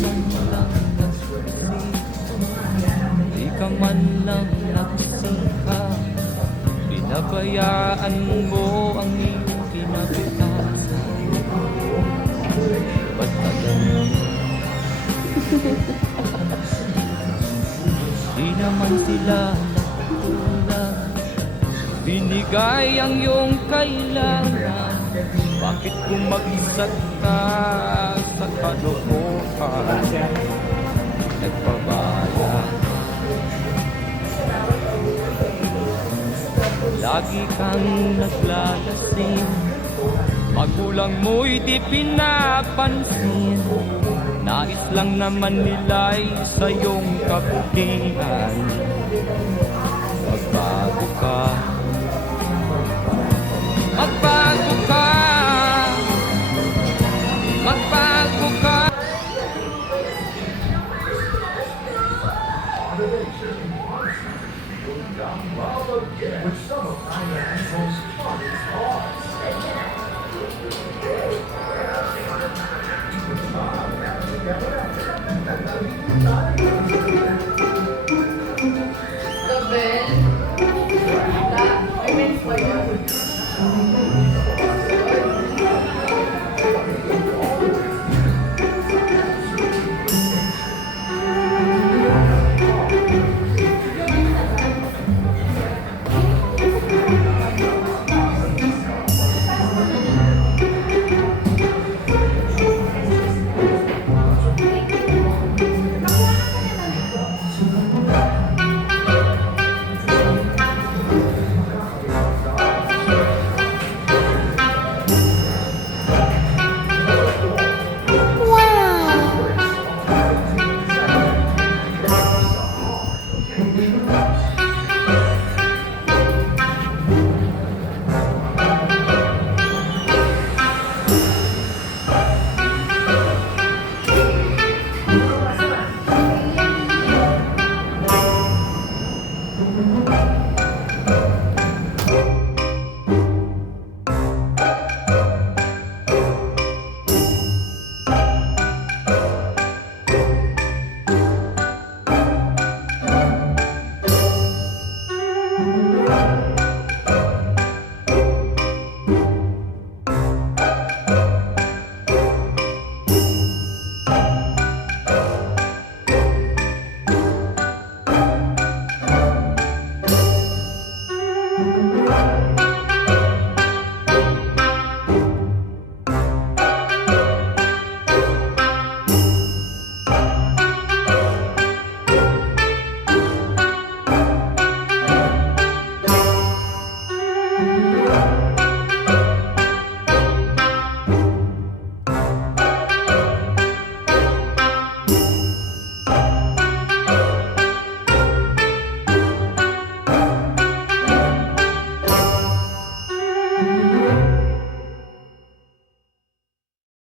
man lang nagsisi, di ka man lang nagsikap. Pinabayaan mo ang iyong kinabukasan. Ba't ka ganun? Di naman sila nagtulad, binigay ang iyong kailangan. Bakit kung mag-isa ka sa kalokohan, nagpabaya? Lagi kang naglalasing, magulang mo'y di pinapansin. Nais lang naman nila'y sa iyong kabutihan. Magbago ka, magbago ka, magbago ka. With some of Diane's most funniest thoughts.